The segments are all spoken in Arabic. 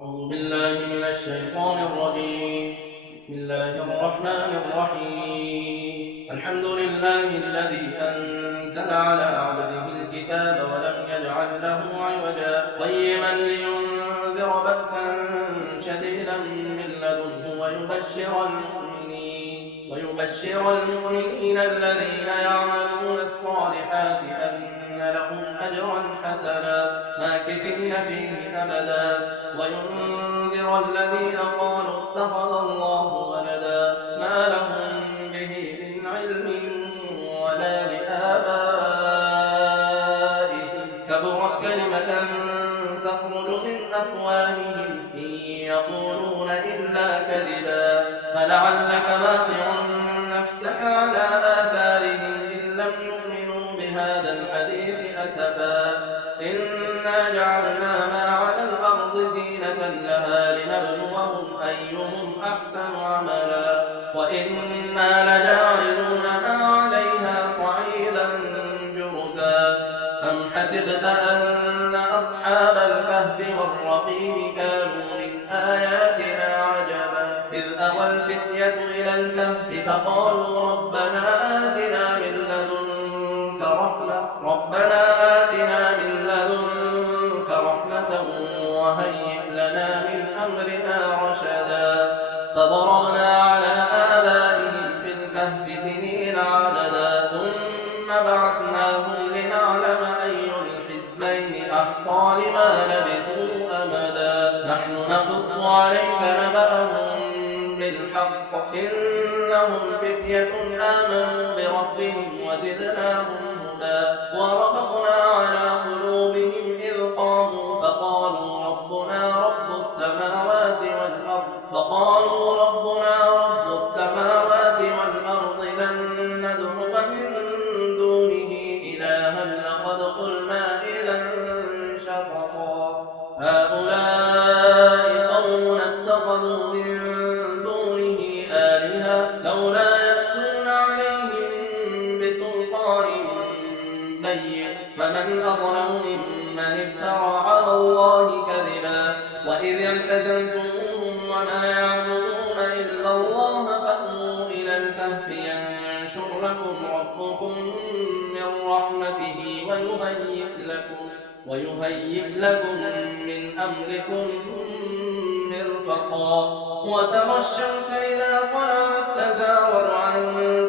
أعوذ بالله من الشيطان الرجيم. بسم الله الرحمن الرحيم. الحمد لله الذي أنزل على عبده الكتاب ولم يجعل له عوجا قيما لينذر بأسا شديدا من لدنه ويبشر المؤمنين الذين يعملون الصالحات أن لهم أجرا حسنا ماكثين فيه أبدا وينذر الذين قالوا اتخذ الله ولدا ما لهم به من علم ولا لآبائهم كبرت كلمة تخرج من أفواههم إن يقولون إلا كذبا فلعلك باخع نفسك على آثارهم إن لم يؤمنوا بهذا الحديث أسفا إنا جعلنا ما على الأرض زينة لها لنبلوهم أيهم أحسن عملا وإنا لجاعلون ما عليها صعيدا جرزا أم حسبت أن أصحاب الكهف والرقيم كانوا من آياتنا عجبا إذ أوى الفتية إلى الكهف فقالوا ربنا آتنا من لدنك رحمة وهيئ لنا من أمرنا رشدا فضربنا على آذانهم في الكهف سنين عددا ثم بعثناهم لنعلم أي الحزبين أحصى لما لبثوا أمدا نحن نقص عليك نبأهم بالحق إنهم فتية آمنوا بربهم وزدناهم هدى وربطنا على قلوبهم إذ قاموا فقالوا ربنا رب السماوات والأرض لن ندعو من دونه إلها لقد قلنا إذا شططا هؤلاء قوم اتخذوا من دونه آلهة لولا يأتون عليهم بسلطان بين فمن أظلم ممن افترى على الله كذبا وإذ اعتزلتموهم وما يعبدون إلا الله فأووا إلى الكهف ينشر لكم ربكم من رحمته ويهيئ لكم من أمركم مرفقا وترى الشمس إذا طلعت تزاور عن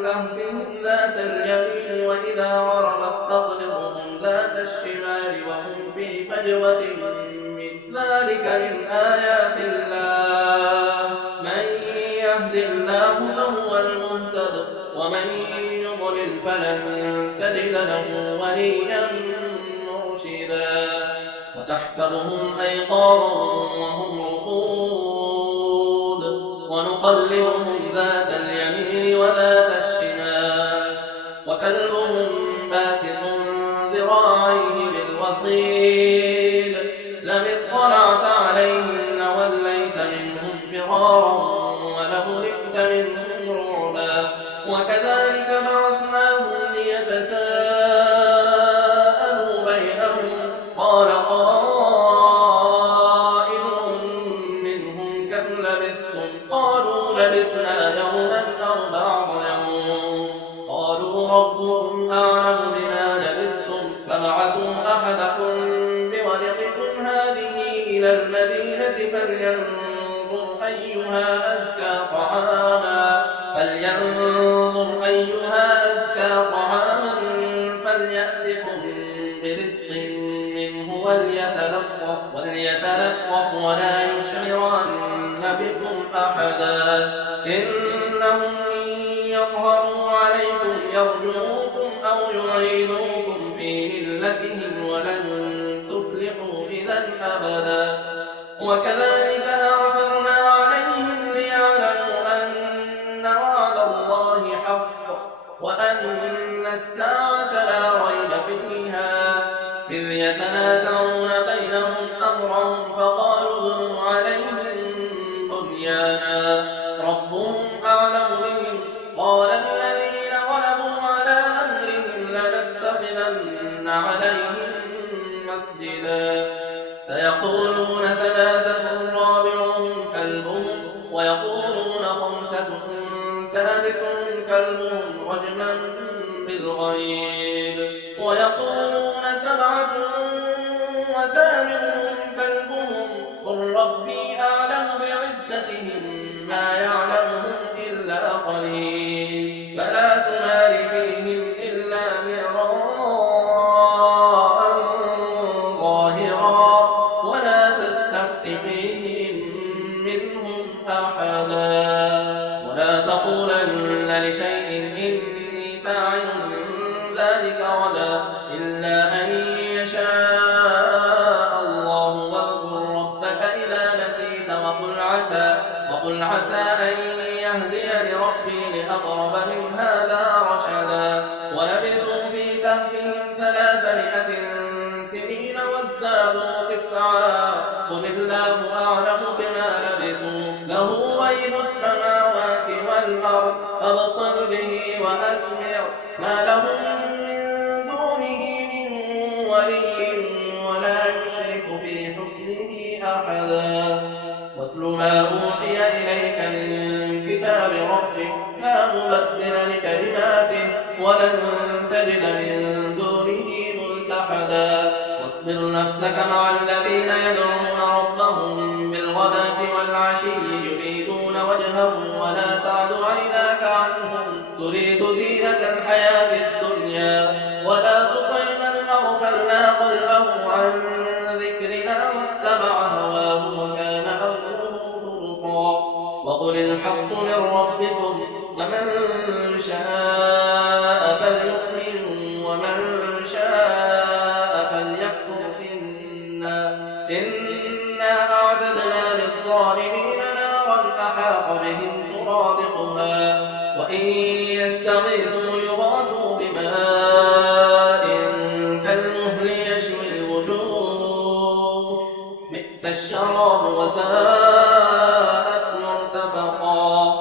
كهفهم ذات اليمين وإذا غربت تقرضهم ذات الشمال وهم في فجوة من ذلك من آيات الله من يهد الله فهو المهتد ومن يضلل فلن تجد له وليا مرشدا وتحسبهم أيقاظا وهم رقود ونقلبهم ذات اليمين وذات الشمال وكلبهم باسط ذراعيه بالوصيد لم اطلعت عليهم لوليت منهم فرارا ولملئت منهم رعبا وكذلك بعثناهم ليتساءلوا بينهم قال قائل منهم كم لبثتم قالوا لبثنا يوما أو بعض يوم قالوا ربكم أعلم بما لبثتم فبعثوا أحدكم بورقكم هذه إلى المدينة فلينظر أيها أزكى طعاما فليأتكم برزق منه وليتلطف ولا يشعرن بكم أحدا إنهم إن يظهروا عليكم يرجموكم أو يعيدوكم في ملتهم ولن تفلحوا إذا أبدا وكذلك أعثرنا عليهم ليعلموا أن وعد الله حق وأن الساعة لا ريب فيها إذ يتنازعون بينهم أمرهم فقالوا ابنوا عليهم بنيانا ربهم أعلم بهم قال الذين غلبوا على أمرهم لنتخذن عليهم مسجدا سيقولون ثلاثة ثامنهم كلبهم قل ربي أعلم بعدتهم ما يعلمهم إلا قليل فلا تمار فيهم إلا مراء ظاهرا ولا تستفت فيهم منهم أحدا ولا تقولن لشيء إني فاعل ذلك غدا إلا أن يشاء الله واذكر ربك إذا نسيت وقل عسى أن يهديني ربي لأقرب من هذا رشدا ولبثوا في كهفهم 300 سنين وازدادوا 9 قل الله أعلم بما لبثوا له غيب السماوات والأرض أبصر به وأسمع ما لهم من دونه من ولي ولا يشرك في حكمه أحدا واتل ما أوحي إليك من كتاب ربك لا مبدل لكلماته ولن تجد من دونه ملتحدا واصبر نفسك مع الذين يدعون ربهم بالغداة والعشي يريدون وجهه ولا تعد عيناك عنهم تريد زينة الحياة الدنيا ولا تطع من أغفلنا قلبه عن ذكرنا واتبع هواه وكان أمره فرطا وقل الحق من ربكم فمن شاء فليؤمن ومن شاء فليكفر إنا أعتدنا للظالمين نارا أحاط بهم سرادقها وإن يستغيثوا يغاثوا بماء كالمهل يشوي الوجوه بئس الشراب وساءت مرتفقا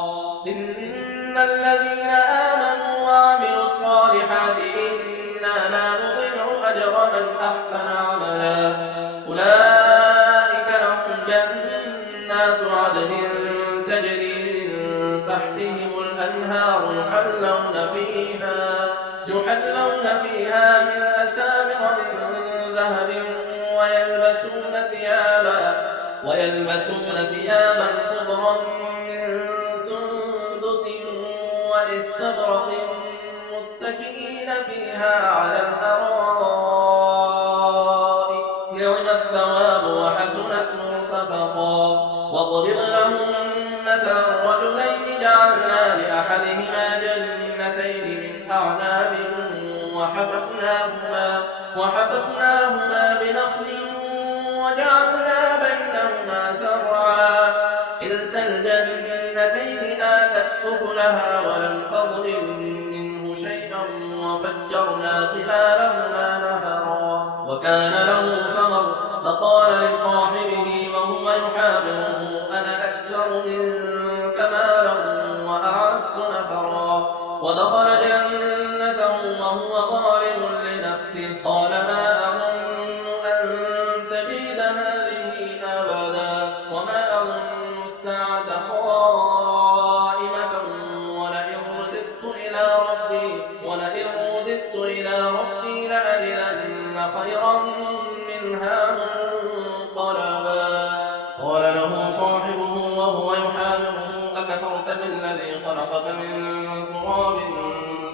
إن الذين آمنوا وعملوا الصالحات إنا لا نضيع أجر من أحسن عملا أولئك لهم جنات عدن تجري من تحتهم الأنهار يحلون فيها من أساور من ذهب ويلبسون ثيابا خضرا من سندس واستبرق متكئين فيها على الأرائك نعم الثواب وحسنت مرتفقا واضرب لهم مثلا رجلين جعلنا لأحدهما جنتين من أعناب وحففناهما بنخل وجعلنا بينهما زرعا كلتا الجنتين آتت أكلها ولم تظلم منه شيئا وفجرنا خلالهما نهرا وكان له ثمر فقال لصاحبه وهو يحاوره أنا أكثر منك مالا وأعز نفرا ودخل جنته وهو ظالم لنفسه قال ما أظن أن تبيد هذه أبدا وما أظن الساعة قائمة ولئن رددت إلى ربي لأجدن خيرا منها منقلبا قال له صاحبه وهو يحاوره أكفرت بالذي خلقك من تراب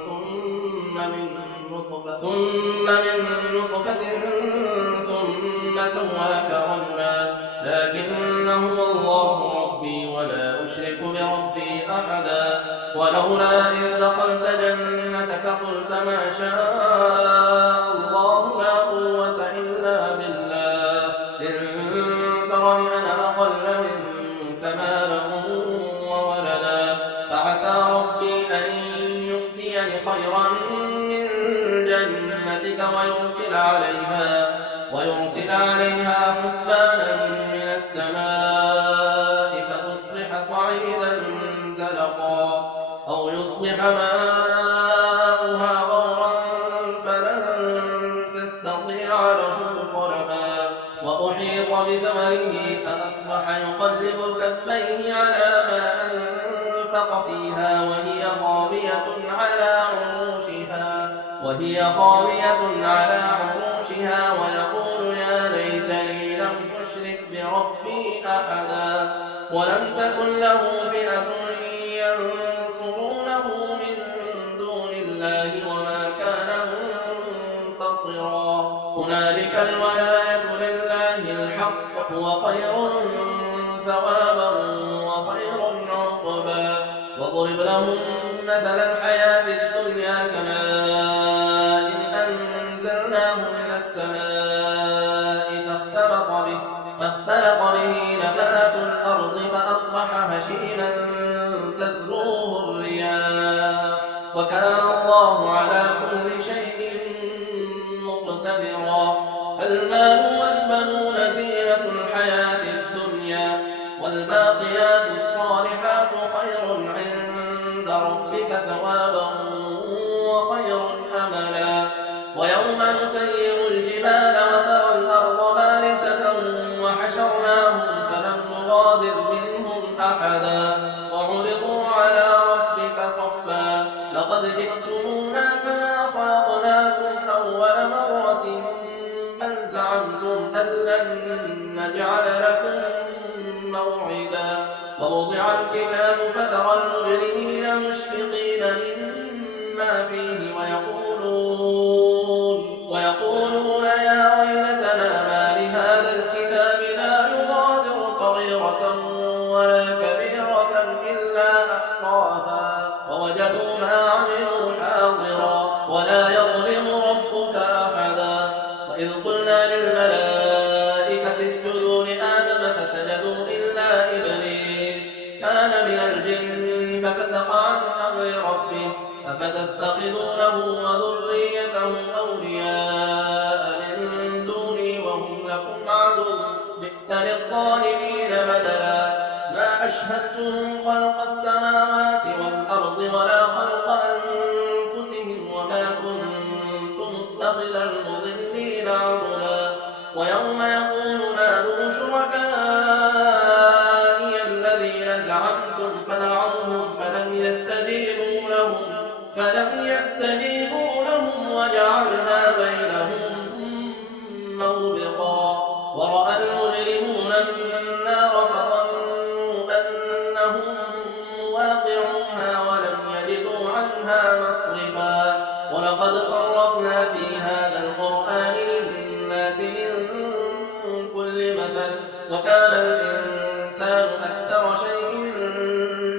ثم من نطفة ثم سواك رجلا لكن هو الله ربي ولا أشرك بربي أحدا ولولا إذ دخلت جنتك قلت ما شاء الله لا قوة إلا بالله إن ترني أنا أقل منك مالا وولدا فعسى ربي أن يؤتيني خيرا من جنتك ويرسل عليها حسبانا من السماء فتصبح صعيدا زلقا أو يصبح ماؤها غورا فلن تستطيع له طلبا وأحيط بثمره فأصبح يقلب كفيه على ما أنفق فيها وهي خاوية على عروشها وهي خاوية على عروشها ويقول يا ليتني لم أشرك بربي أحدا ولم تكن له فئة ينصرونه من دون الله وما كان منتصرا هنالك الولاية لله الحق هو خير ثوابا وخير عقبا واضرب لهم مثل الحياة الدنيا كماء أنزلناه من السماء فاختلط به نبات الأرض فأصبح هشيما تذروه الرياح وكان الله على كل شيء مقتدرا المال والبنون زينة الحياة الدنيا والباقيات الصالحات خير عند ربك ثوابا وخير أملا ويوم نسير الجبال وترى الأرض بارزة وحشرناهم فلم نغادر منهم أحدا وعرضوا على ربك صفا لقد جئتمونا كما خلقناكم أول مرة بل زعمتم أن لن نجعل لكم موعدا ووضع الكتاب فترى المجرمين مشفقين مما فيه ويقولون يا ويلتنا ما لهذا الكتاب لا يغادر صغيرة ولا كبيرة إلا أحصاها ووجدوا ما عملوا حاضرا ولا يظلم ربك أحدا وإذ قلنا للملائكة اسجدوا لآدم فسجدوا إلا إبليس كان من الجن ففسق عن أمر ربه أفتتخذونه وذريته أولياء من دوني وهم لكم عدو بئس للظالمين بدلا ما أشهدتهم خلق السماوات والأرض ولا خلق أنفسهم وما كنت متخذ المضلين عضدا ويوم يقول نادوا شركائي الذين زعمتم فدعوهم فلم يستجيبوا لهم وجعلنا بينهم موبقا ورأى المجرمون النار فظنوا أنهم واقعوها ولم يجدوا عنها مصرفا ولقد صرفنا في هذا القرآن للناس من كل مثل وكان الإنسان أكثر شيء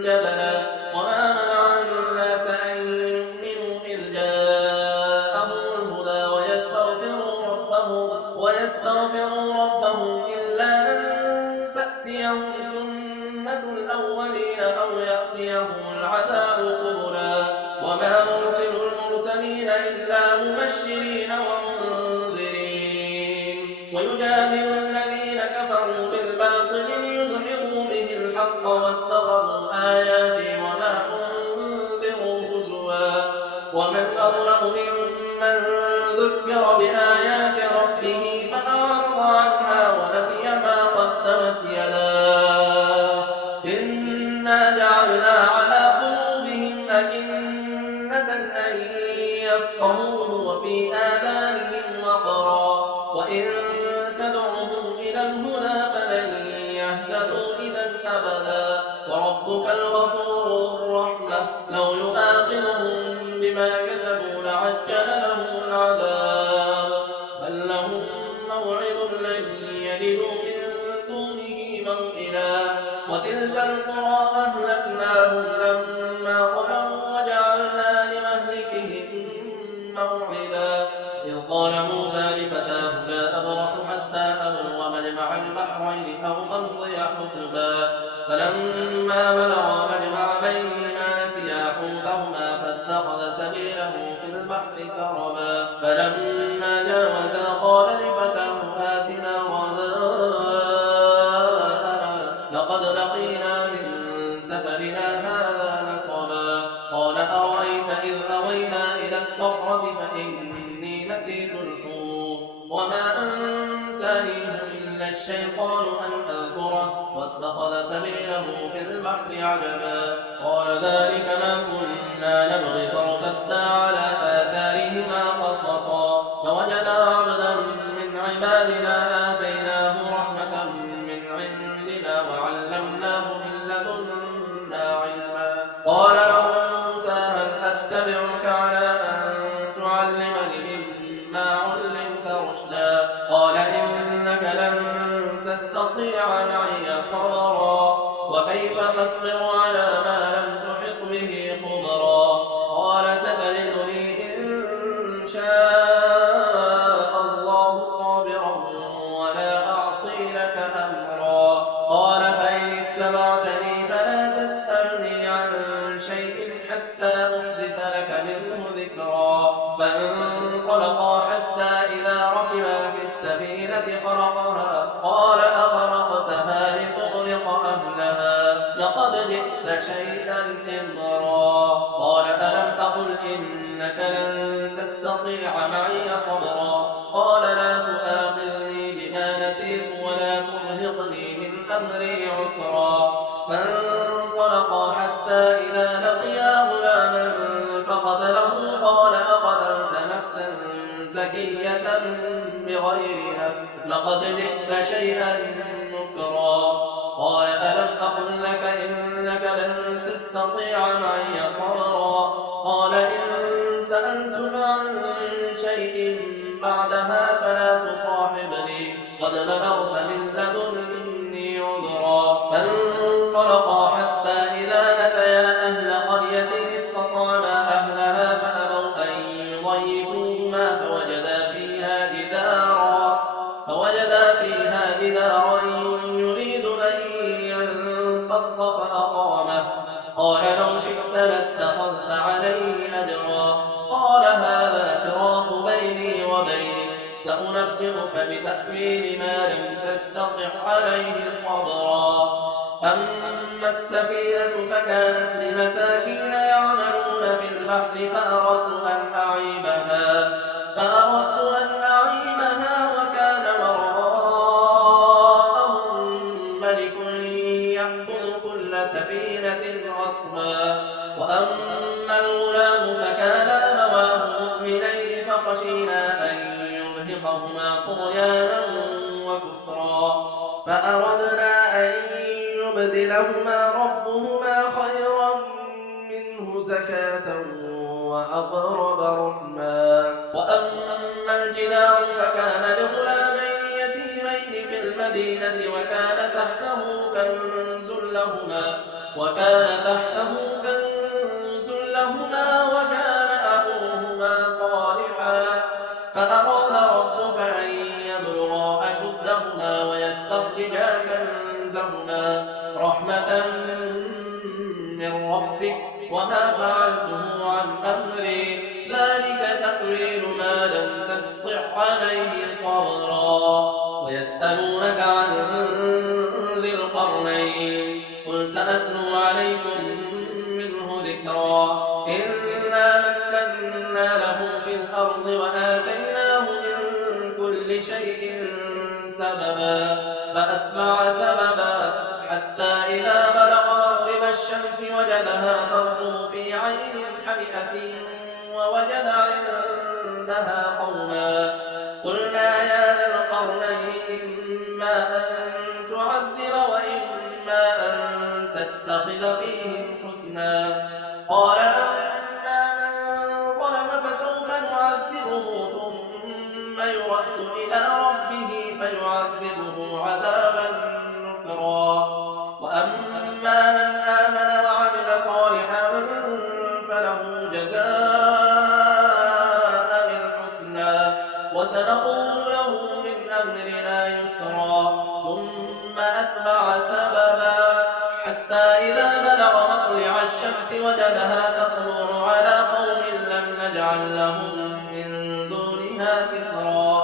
جدلا وما منع الناس أن يؤمنوا إذ جاءهم الهدى ويستغفروا ربهم إلا أن تأتيهم سنة الأولين أو يأتيهم العذاب قبلا وما نرسل المرسلين إلا مبشرين ومنذرين ويجادل الذين كفروا بالباطل ليدحضوا به الحق واتخذوا آياتي وما أنذروا هزوا ومن أظلم ممن ذكر بآيات ربه فأعرض عنها ونسي ما قدمت يداه إنا جعلنا على قلوبهم أكنة أن يفقهوه وفي آذانهم وقرا وإن تدعوهم إلى الهدى فلن يهتدوا إذا أبدا وربك الغفور الرحمة لو يؤاخذهم بما كسبوا لعجل لهم العذاب بل لهم موعد لن يجدوا من دونه موئلا وتلك القرى أهلكناهم لما ظلموا وجعلنا لمهلكهم موعدا إذ قال موسى لفتاه لا أبرح حتى أبلغ مجمع البحرين أو أمضي حقبا فلما بلغا مجمع بينهما نسيا حوتهما فاتخذ سبيله في البحر سربا فلما جاوزا قال لفتاه آتنا غداءنا لقد لقينا من سفرنا هذا نصبا قال أرأيت إذ أوينا إلى الصخرة فإني نسيت الحوت وما أنسانيه إلا الشيطان أن أذكره واتخذ سبيله في البحر عجبا قال ذلك ما كنا نبغي فارتدا على آثارهما عبادنا آتيناه رحمة من عندنا وعلمناه من لدنا علما. قال له موسى هل أتبعك على أن تعلمني مما علمت رشدا؟ قال إنك لن تستطيع معي صبرا وكيف تصبر على ما لم تحط به خبرا؟ قال ستجدني إن شاء الله صابرا ولا أعصي لك أمرا. قال فإن اتبعتني فلا تسألني عن شيء حتى أحدث لك منه ذكرا. فانطلقا حتى إذا ركبا في السفينة خرقها قال أخرقتها لتغرق أهلها لقد جئت شيئا إمرا. قال ألم أقل إنك لن تستطيع معي صبرا؟ قال لا تؤاخذني بما نسيت ولا ترهقني من أمري عسرا. فانطلقا حتى إذا لقيا غلاما فقتله قال أقتلت نفسا زكية بغير نفس لقد جئت شيئا نكرا. قال ألم أقل لك إنك لن تستطيع معي صبرا؟ قال إن سألتك عن شيء بعدها فلا تصاحبني قد بلغت من لدني عذرا. فانطلقا حتى إذا أتيا أهل قرية استطعما أهلها فأبوا أن يضيفوهما فوجدا فيها جدارا يريد أن ينقض فأقامه. قال لو شئت لاتخذت عليه أجرا. قال هذا فراق بيني وبينك سأنبئك بتأويل ما لم تستطع عليه صبرا. أما السفينة فكانت لمساكين يعملون في البحر فأردت أن أعيبها وكان وراءهم ملك يأخذ كل سفينة غصبا. وأما الغلام فكان أبواه مؤمنين فخشينا أن يرهقهما طغيانا وكفرا فأردنا أن يبدلهما ربهما خيرا منه زكاة وأقرب رحما. وأما الجدار فكان لغلامين يتيمين في المدينة وكان تحته كنز لهما وكان أبوهما صالحا فأراد ربك أن يبلغا أشدهما ويستخرجا كنزهما رحمة من ربك وما فعلته عن أمري ذلك تأويل ما لم تستطع عليه صبرا. ويسألونك عن ذي القرنين قل سأتلو عليكم منه ذكرا. إنا مكنا له في الأرض وآتيناه من كل شيء سببا فأتبع سببا حتى إذا بلغ مغرب الشمس وجدها تغرب في عين حمئة ووجد عندها قوما. قلنا يا ذا القرنين إما أن تعذب وإما أن تتخذ فيهم حسنا. قال أما من ظلم فسوف نعذبه ثم يرد إلى ربه فيعذبه عذابا نكرا. وأما من آمن وعمل صالحا فله جزاء الحسنى وسنقول له من أمرنا يسرا. ثم أتبع سببا حتى إذا بلغ مطلع الشمس وجدها تطلع على قوم لم نجعل لهم من دونها سترا.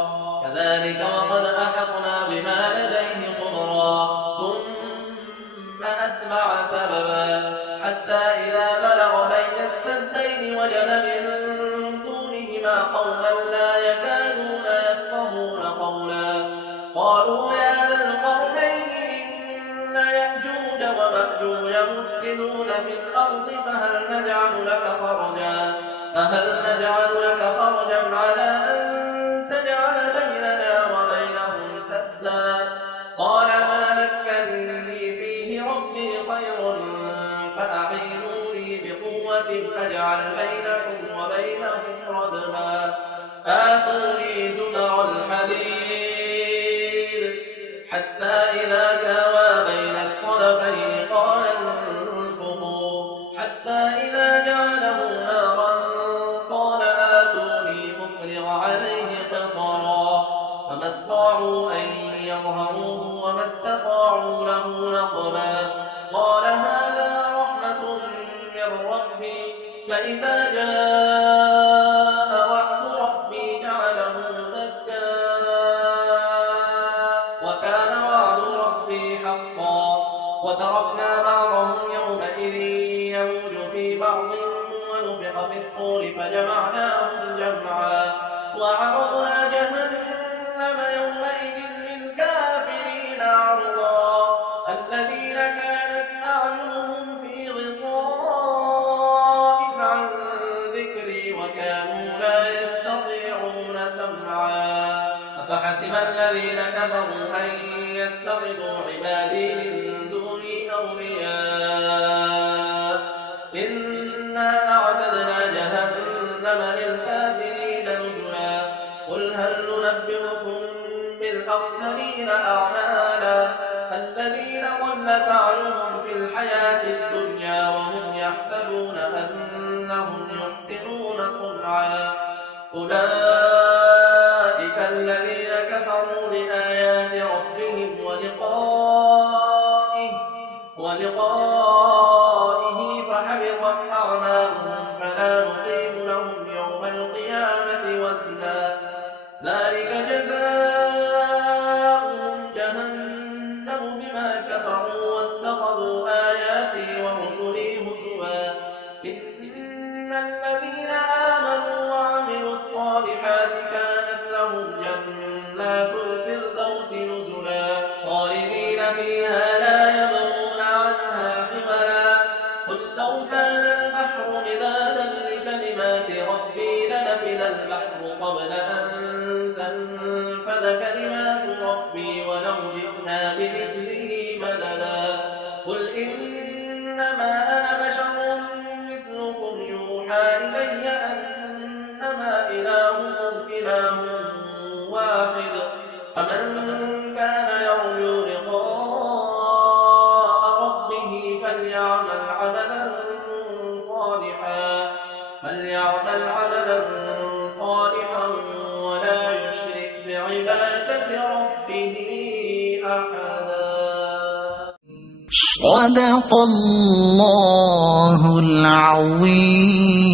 كذلك وقد أحطنا بما لديه خبرا. ثم أتبع سببا حتى إذا بلغ بين السدين وجد من دونهما قوما لا يكادون يفقهون قولا. قالوا يا ذا القرنين إن يأجوج ومأجوج مفسدون في الأرض فهل نجعل لك خرجا على أن تجعل بيننا وبين آتوني زبر الحديد حتى إذا ساوى بين الصدفين قال انفخوا حتى إذا جعله نارا قال آتوني أفرغ عليه قطرا فما استطاعوا أن يظهروه وما استطاعوا له نقبا قال هذا رحمة من ربي فإذا جاء وعد ربي جعله دكا وكان وعد ربي حقا وتركنا بعضهم يومئذ يموج في بعض ونفخ في الصور فجمعناهم جمعا وعرضنا جهنم يومئذ للكافرين عرضا الذين كانت أعينهم في غطاء عن ذكري وكانوا لا يستطيعون سمعا أفحسب الذين كفروا أن يتخذوا عبادي من دوني أولياء إنا أعتدنا جهنم للكافرين نزلا قل هل ننبئكم بالأخسرين أعمالا الذين ضل سعيهم في الحياة الدنيا وهم يحسبون أنهم يحسنون صنعا أولئك الذين كفروا بآيات ربهم ولقائه فحبطت أعمالهم فلا نقيم لهم يوم القيامة وزنا ذلك جزاؤهم جهنم بما كفروا واتخذوا آياتي ورسلي هزوا إن الذين آمنوا وعملوا الصالحات كانت لهم جنات الفردوس نزلا خالدين فيها لا يبغون عنها حولا قل لو كان البحر مدادا لكلمات ربي لنفد البحر قبل أن تنفد كلمات ربي ولو جئنا بمثله مددا قل إنما أنا بشر مثلكم يوحى إلي أنما إلهكم إله واحد فمن كان يرجو لقاء ربه فليعمل عملا صالحا ولا يشرك بعبادة ربه أحدا. صدق الله العظيم.